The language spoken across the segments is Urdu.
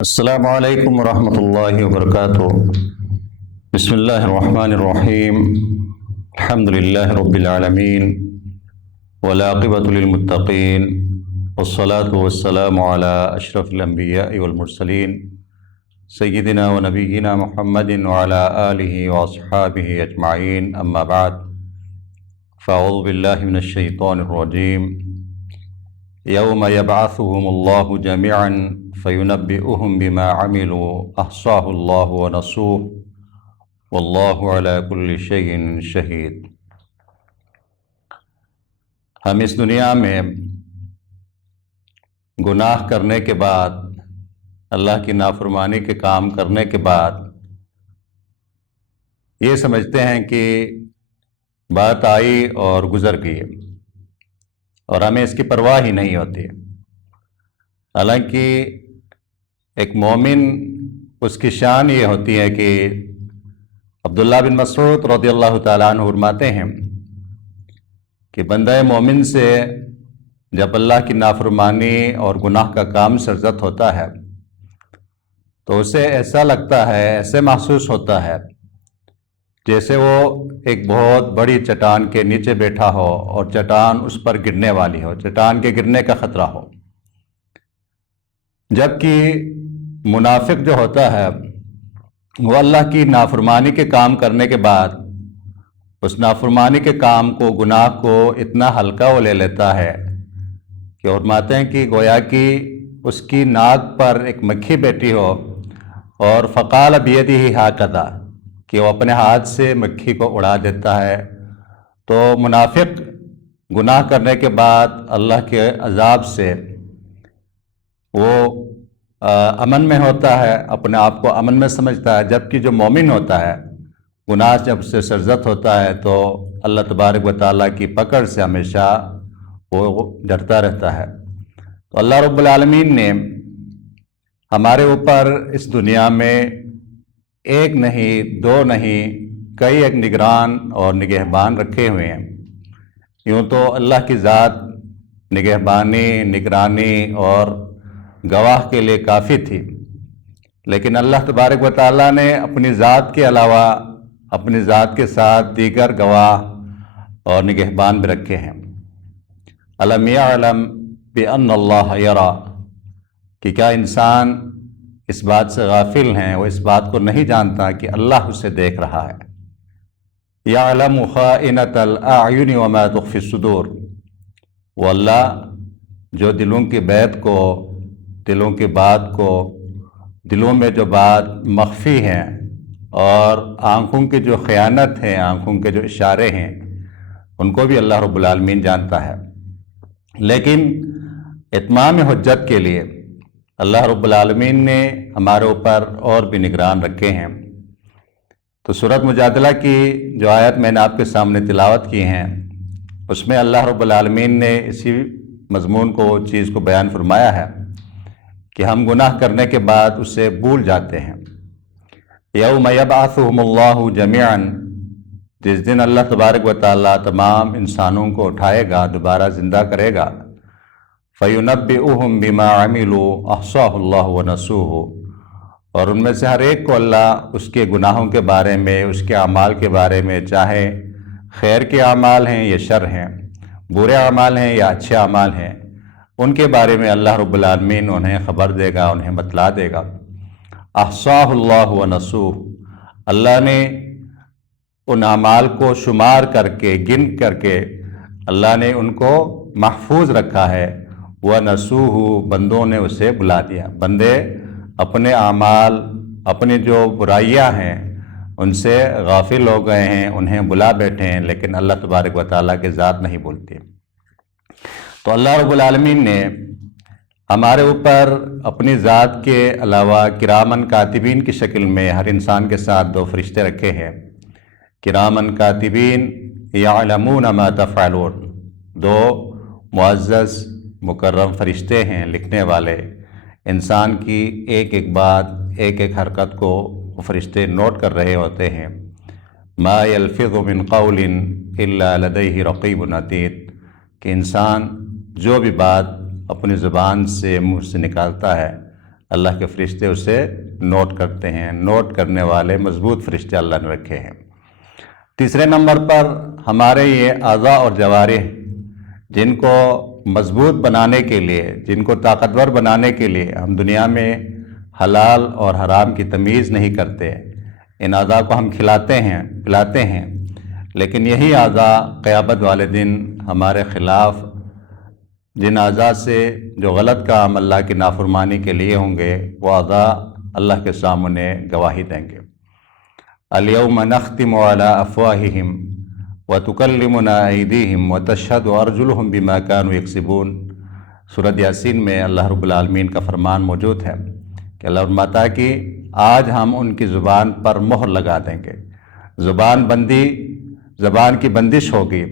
السلام علیکم ورحمۃ اللہ وبرکاتہ۔ بسم اللہ الرحمن الرحیم۔ الحمد للہ رب العالمین والعاقبۃ للمتقین والصلاة والسلام علی اشرف الانبیاء والمرسلین سیدنا و نبینا محمد وعلی آلہ واصحابہ اجمعین، اما بعد فاعوذ باللہ من الشیطان الرجیم۔ یوم یبعثهم اللہ جميعا فینبئهم بما عملوا احصاہ اللہ ونسوہ واللہ علی کل شیء شہید۔ ہم اس دنیا میں گناہ کرنے کے بعد، اللہ کی نافرمانی کے کام کرنے کے بعد یہ سمجھتے ہیں کہ بات آئی اور گزر گئی، اور ہمیں اس کی پرواہ ہی نہیں ہوتی۔ حالانکہ ایک مومن، اس کی شان یہ ہوتی ہے کہ عبداللہ بن مسعود رضی اللہ تعالیٰ عنہ فرماتے ہیں کہ بندہ مومن سے جب اللہ کی نافرمانی اور گناہ کا کام سرزد ہوتا ہے تو اسے ایسا لگتا ہے، ایسے محسوس ہوتا ہے جیسے وہ ایک بہت بڑی چٹان کے نیچے بیٹھا ہو اور چٹان اس پر گرنے والی ہو، چٹان کے گرنے کا خطرہ ہو۔ جبکہ منافق جو ہوتا ہے وہ اللہ کی نافرمانی کے کام کرنے کے بعد اس نافرمانی کے کام کو، گناہ کو اتنا ہلکا وہ لے لیتا ہے کہ فرماتے ہیں کہ گویا کہ اس کی ناک پر ایک مکھی بیٹھی ہو اور فقال بیدہ ہاکذا، کہ وہ اپنے ہاتھ سے مکھی کو اڑا دیتا ہے۔ تو منافق گناہ کرنے کے بعد اللہ کے عذاب سے وہ امن میں ہوتا ہے، اپنے آپ کو امن میں سمجھتا ہے، جبکہ جو مومن ہوتا ہے گناہ جب سے سرزد ہوتا ہے تو اللہ تبارک و تعالیٰ کی پکڑ سے ہمیشہ وہ ڈرتا رہتا ہے۔ تو اللہ رب العالمین نے ہمارے اوپر اس دنیا میں ایک نہیں، دو نہیں، کئی ایک نگران اور نگہبان رکھے ہوئے ہیں۔ یوں تو اللہ کی ذات نگہبانی، نگرانی اور گواہ کے لیے کافی تھی، لیکن اللہ تبارک و تعالیٰ نے اپنی ذات کے علاوہ اپنی ذات کے ساتھ دیگر گواہ اور نگہبان بھی رکھے ہیں۔ الم یعلم بأن اللہ یری، کہ کیا انسان اس بات سے غافل ہیں، وہ اس بات کو نہیں جانتا کہ اللہ اسے دیکھ رہا ہے۔ یعلم خائنۃ الاعین وما تخفی الصدور، وہ اللہ جو دلوں کی بیت کو، دلوں کی بات کو، دلوں میں جو بات مخفی ہے اور آنکھوں کی جو خیانت ہے، آنکھوں کے جو اشارے ہیں، ان کو بھی اللہ رب العالمین جانتا ہے۔ لیکن اتمام حجت کے لیے اللہ رب العالمین نے ہمارے اوپر اور بھی نگران رکھے ہیں۔ تو سورۃ مجادلہ کی جو آیت میں نے آپ کے سامنے تلاوت کی ہیں، اس میں اللہ رب العالمین نے اسی مضمون کو، چیز کو بیان فرمایا ہے کہ ہم گناہ کرنے کے بعد اسے بھول جاتے ہیں۔ یوم یبعثهم اللہ جميعا، جس دن اللہ تبارک و تعالیٰ تمام انسانوں کو اٹھائے گا، دوبارہ زندہ کرے گا، فَيُنَبِّئُهُمْ بِمَا عَمِلُوا أَحْصَاهُ اللَّهُ وَنَسُوهُ، اور ان میں سے ہر ایک کو اللہ اس کے گناہوں کے بارے میں، اس کے اعمال کے بارے میں، چاہے خیر کے اعمال ہیں یا شر ہیں، برے اعمال ہیں یا اچھے اعمال ہیں، ان کے بارے میں اللہ رب العالمین انہیں خبر دے گا، انہیں بتلا دے گا۔ احصاہ اللہ ونسوہ، اللہ نے ان اعمال کو شمار کر کے، گن کر کے اللہ نے ان کو محفوظ رکھا ہے۔ وَنَسُوهُ، بندوں نے اسے بلا دیا۔ بندے اپنے اعمال، اپنی جو برائیاں ہیں ان سے غافل ہو گئے ہیں، انہیں بلا بیٹھے ہیں، لیکن اللہ تبارک و تعالیٰ کی ذات نہیں بھولتی۔ تو اللہ رب العالمین نے ہمارے اوپر اپنی ذات کے علاوہ کرامن کاتبین کی شکل میں ہر انسان کے ساتھ دو فرشتے رکھے ہیں۔ کرامن کاتبین یعلمون ما تفعلون، دو معزز مکرم فرشتے ہیں، لکھنے والے، انسان کی ایک ایک بات، ایک ایک حرکت کو وہ فرشتے نوٹ کر رہے ہوتے ہیں۔ ما یلفظ من قول الا لدیہ رقیب عتید، کہ انسان جو بھی بات اپنی زبان سے، منہ سے نکالتا ہے، اللہ کے فرشتے اسے نوٹ کرتے ہیں. نوٹ کرنے والے مضبوط فرشتے اللہ نے رکھے ہیں. تیسرے نمبر پر ہمارے یہ اعضاء اور جوارح جن کو مضبوط بنانے کے لیے، جن کو طاقتور بنانے کے لیے ہم دنیا میں حلال اور حرام کی تمیز نہیں کرتے، ان اعضاء کو ہم کھلاتے ہیں پلاتے ہیں، لیکن یہی اعضاء قیامت والے دن ہمارے خلاف، جن اعضاء سے جو غلط کام اللہ کی نافرمانی کے لیے ہوں گے، وہ اعضاء اللہ کے سامنے گواہی دیں گے. الیوم نختم علی افواہہم وتکلمنا ایدیہم وتشہد ارجلہم بما کانوا یکسبون. سورۃ یاسین میں اللہ رب العالمین کا فرمان موجود ہے کہ اللہ فرماتا ہے کہ آج ہم ان کی زبان پر مہر لگا دیں گے. زبان کی بندش ہوگی،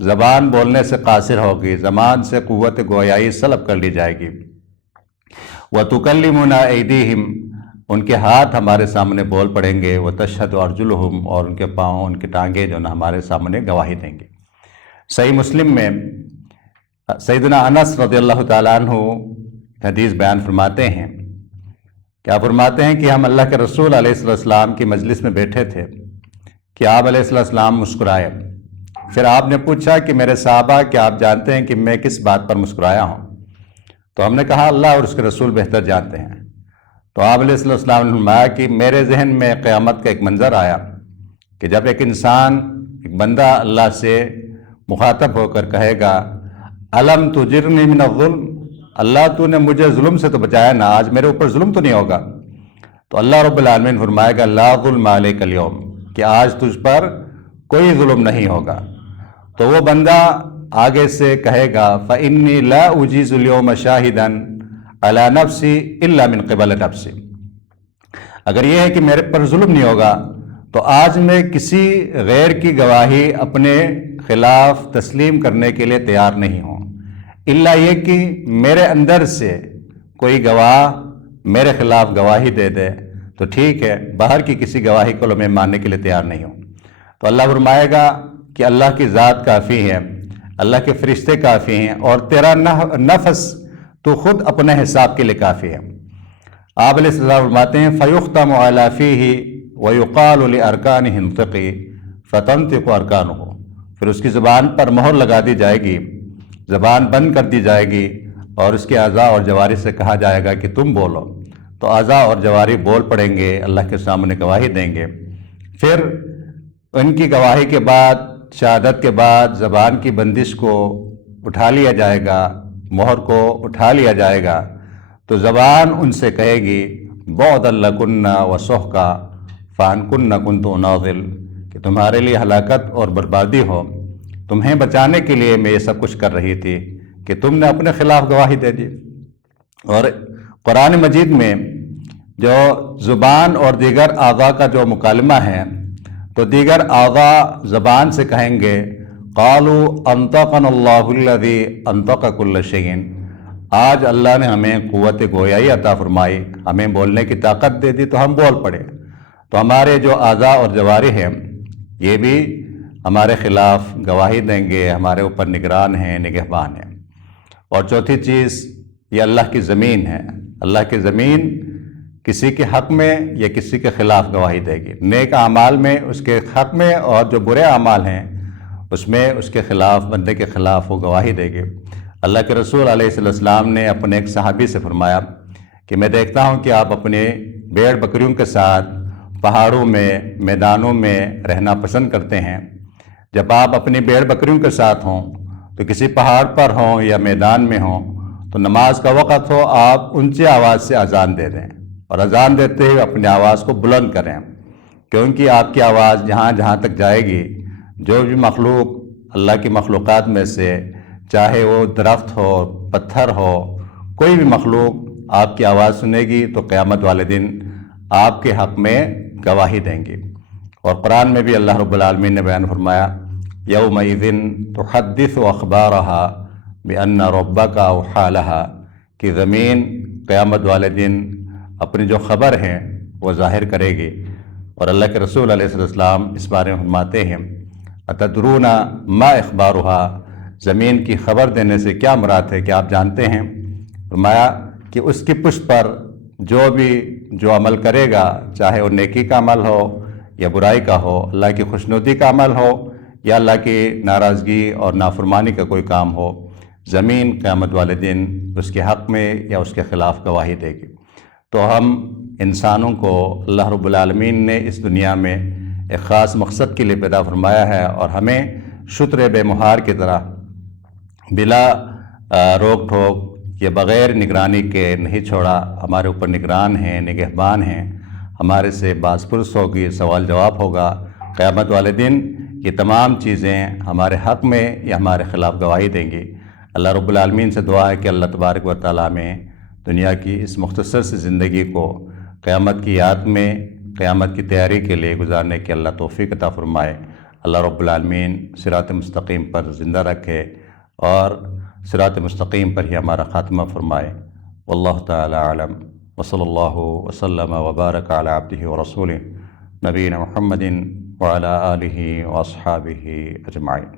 زبان بولنے سے قاصر ہوگی، زبان سے قوت گویائی سلب کر لی جائے گی. وَتُكَلِّمُنَا أَيْدِيهِمْ، ان کے ہاتھ ہمارے سامنے بول پڑیں گے. وَتَشْهَدُ أَرْجُلُهُمْ، اور ان کے پاؤں، ان کی ٹانگیں جو ہمارے سامنے گواہی دیں گے. صحیح مسلم میں سیدنا انس رضی اللہ تعالیٰ عنہ حدیث بیان فرماتے ہیں، کیا فرماتے ہیں کہ ہم اللہ کے رسول علیہ السلام کی مجلس میں بیٹھے تھے کہ آپ علیہ السلام مسکرائے. پھر آپ نے پوچھا کہ میرے صحابہ، کیا آپ جانتے ہیں کہ میں کس بات پر مسکرایا ہوں؟ تو ہم نے کہا اللہ اور اس کے رسول بہتر جانتے ہیں. تو آپ علیہ السلام نے فرمایا کہ میرے ذہن میں قیامت کا ایک منظر آیا کہ جب ایک انسان، ایک بندہ اللہ سے مخاطب ہو کر کہے گا الم تجرنی من الظلم، اللہ تو نے مجھے ظلم سے تو بچایا نا، آج میرے اوپر ظلم تو نہیں ہوگا؟ تو اللہ رب العالمین فرمائے گا لا ظلم علیک اليوم، کہ آج تجھ پر کوئی ظلم نہیں ہوگا. تو وہ بندہ آگے سے کہے گا فإنی لا اجیز اليوم شاہدا علی نفسی الا من قبل نفسی، اگر یہ ہے کہ میرے پر ظلم نہیں ہوگا تو آج میں کسی غیر کی گواہی اپنے خلاف تسلیم کرنے کے لیے تیار نہیں ہوں، الا یہ کہ میرے اندر سے کوئی گواہ میرے خلاف گواہی دے دے تو ٹھیک ہے، باہر کی کسی گواہی کو میں ماننے کے لیے تیار نہیں ہوں. تو اللہ فرمائے گا کہ اللہ کی ذات کافی ہے، اللہ کے فرشتے کافی ہیں، اور تیرا نفس تو خود اپنے حساب کے لیے کافی ہے. آپ علیہ السلام فرماتے ہیں فَيُخْتَمُ عَلَى فِيهِ وَيُقَالُ لِأَرْكَانِهِ انْطِقِي فَتَنْطِقُ أَرْكَانُهُ، پھر اس کی زبان پر مہر لگا دی جائے گی، زبان بند کر دی جائے گی، اور اس کے اعضاء اور جوارح سے کہا جائے گا کہ تم بولو. تو اعضاء اور جوارح بول پڑیں گے، اللہ کے سامنے گواہی دیں گے. پھر ان کی گواہی کے بعد، شہادت کے بعد، زبان کی بندش کو اٹھا لیا جائے گا، مہر کو اٹھا لیا جائے گا. تو زبان ان سے کہے گی بعدا لکن وسحقا فعنکن کنت اناضل، کہ تمہارے لیے ہلاکت اور بربادی ہو، تمہیں بچانے کے لیے میں یہ سب کچھ کر رہی تھی کہ تم نے اپنے خلاف گواہی دے دی. اور قرآن مجید میں جو زبان اور دیگر اعضاء کا جو مکالمہ ہے، تو دیگر اعضاء زبان سے کہیں گے قالوا انطقنا اللہ الذی انطق کل شیء، آج اللہ نے ہمیں قوت گویائی عطا فرمائی، ہمیں بولنے کی طاقت دے دی تو ہم بول پڑے. تو ہمارے جو اعضاء اور جوارح ہیں یہ بھی ہمارے خلاف گواہی دیں گے، ہمارے اوپر نگران ہیں، نگہبان ہیں. اور چوتھی چیز، یہ اللہ کی زمین ہے. اللہ کی زمین کسی کے حق میں یا کسی کے خلاف گواہی دے گی. نیک اعمال میں اس کے حق میں، اور جو برے اعمال ہیں اس میں اس کے خلاف، بندے کے خلاف وہ گواہی دے گی. اللہ کے رسول علیہ السلام نے اپنے ایک صحابی سے فرمایا کہ میں دیکھتا ہوں کہ آپ اپنے بھیڑ بکریوں کے ساتھ پہاڑوں میں، میدانوں میں رہنا پسند کرتے ہیں. جب آپ اپنی بھیڑ بکریوں کے ساتھ ہوں تو کسی پہاڑ پر ہوں یا میدان میں ہوں تو نماز کا وقت ہو، آپ اونچی آواز سے اذان دے دیں، اور اذان دیتے ہوئے اپنی آواز کو بلند کریں، کیونکہ آپ کی آواز جہاں جہاں تک جائے گی، جو بھی مخلوق اللہ کی مخلوقات میں سے، چاہے وہ درخت ہو، پتھر ہو، کوئی بھی مخلوق آپ کی آواز سنے گی تو قیامت والے دن آپ کے حق میں گواہی دیں گی. اور قرآن میں بھی اللہ رب العالمین نے بیان فرمایا یومئذ تحدث اخبارها بان ربک اوحی لها، کہ زمین قیامت والے دن اپنی جو خبر ہیں وہ ظاہر کرے گی. اور اللہ کے رسول علیہ السلام اس بارے میں فرماتے ہیں اتدرون ما اخبارها، زمین کی خبر دینے سے کیا مراد ہے، کہ آپ جانتے ہیں؟ فرمایا کہ اس کی پشت پر جو عمل کرے گا، چاہے وہ نیکی کا عمل ہو یا برائی کا ہو، اللہ کی خوشنودی کا عمل ہو یا اللہ کی ناراضگی اور نافرمانی کا کوئی کام ہو، زمین قیامت والے دن اس کے حق میں یا اس کے خلاف گواہی دے گی۔ تو ہم انسانوں کو اللہ رب العالمین نے اس دنیا میں ایک خاص مقصد کے لیے پیدا فرمایا ہے، اور ہمیں شتر بے مہار کی طرح بلا روک ٹھوک یہ بغیر نگرانی کے نہیں چھوڑا۔ ہمارے اوپر نگران ہیں، نگہبان ہیں، ہمارے سے باز پرس ہوگی، سوال جواب ہوگا قیامت والے دن۔ یہ تمام چیزیں ہمارے حق میں یا ہمارے خلاف گواہی دیں گی۔ اللہ رب العالمین سے دعا ہے کہ اللہ تبارک و تعالیٰ میں دنیا کی اس مختصر سی زندگی کو قیامت کی یاد میں، قیامت کی تیاری کے لیے گزارنے کی اللہ توفیق عطا فرمائے۔ اللہ رب العالمین صراط مستقیم پر زندہ رکھے اور صراط مستقیم پر ہی ہمارا خاتمہ فرمائے۔ واللہ تعالی عالم، وصلی اللہ وسلم وبارک علی عبدہ ورسولہ نبینا محمد وعلی آلہ واصحابہ اجمعین۔